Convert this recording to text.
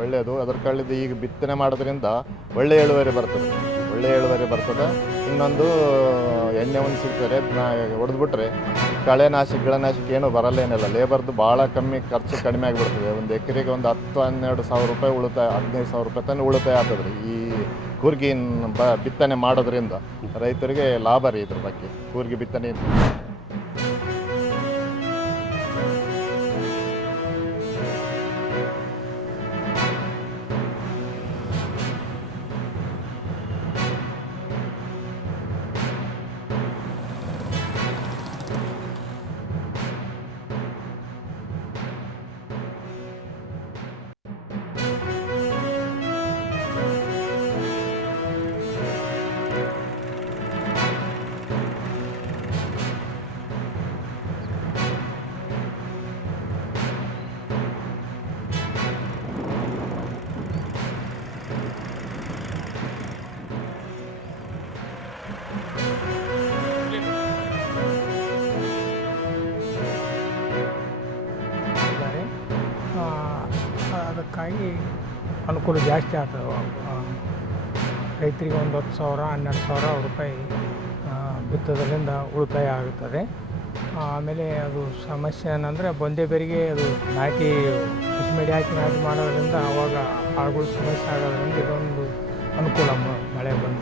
ಒಳ್ಳೆಯದು. ಅದರ ಕಳೆದು ಈಗ ಬಿತ್ತನೆ ಮಾಡೋದ್ರಿಂದ ಒಳ್ಳೆಯ ಇಳುವರಿ ಬರ್ತದೆ, ಇನ್ನೊಂದು ಎಣ್ಣೆ ಒಂದು ಸಿಗ್ತದೆ, ಅದನ್ನ ಹೊಡೆದ್ಬಿಟ್ರೆ ಕಳೆನಾಶಕ ಗಿಳನಾಶಕ ಏನೂ ಬರಲ್ಲೇನಿಲ್ಲ. ಲೇಬರ್ದು ಭಾಳ ಖರ್ಚು ಕಡಿಮೆ ಆಗಿಬಿಡ್ತದೆ. ಒಂದು ಎಕರೆಗೆ ಒಂದು 10-12 ಸಾವಿರ ರೂಪಾಯಿ ಉಳಿತಾಯ, 15 ಸಾವಿರ ರೂಪಾಯಿ ತನಕ ಉಳಿತಾಯ ಆಗ್ತದೆ ರೀ ಈ ಕೂರ್ಗಿ ಬಿತ್ತನೆ ಮಾಡೋದ್ರಿಂದ. ರೈತರಿಗೆ ಲಾಭ ರೀ ಇದ್ರ ಬಗ್ಗೆ ಕೂರ್ಗಿ ಬಿತ್ತನೆ. ಅದಕ್ಕಾಗಿ ಅನುಕೂಲ ಜಾಸ್ತಿ ಆಗ್ತದೆ. ರೈತರಿಗೆ ಒಂದು 10,000-12,000 ರೂಪಾಯಿ ಬಿತ್ತೋದ್ರಿಂದ ಉಳಿತಾಯ ಆಗುತ್ತದೆ. ಆಮೇಲೆ ಅದು ಸಮಸ್ಯೆ ಏನಂದರೆ ಬಂದೆ ಬೇರಿಗೆ ಅದು ನಾಟಿ ಹಸಿಮೆಡಿ ಹಾಕಿ ನಾಟಿ ಮಾಡೋದ್ರಿಂದ ಆವಾಗ ಆಳುಗಳ ಸಮಸ್ಯೆ ಆಗೋದ್ರಿಂದ ಇದೊಂದು ಅನುಕೂಲ ಮಳೆ ಬಂದು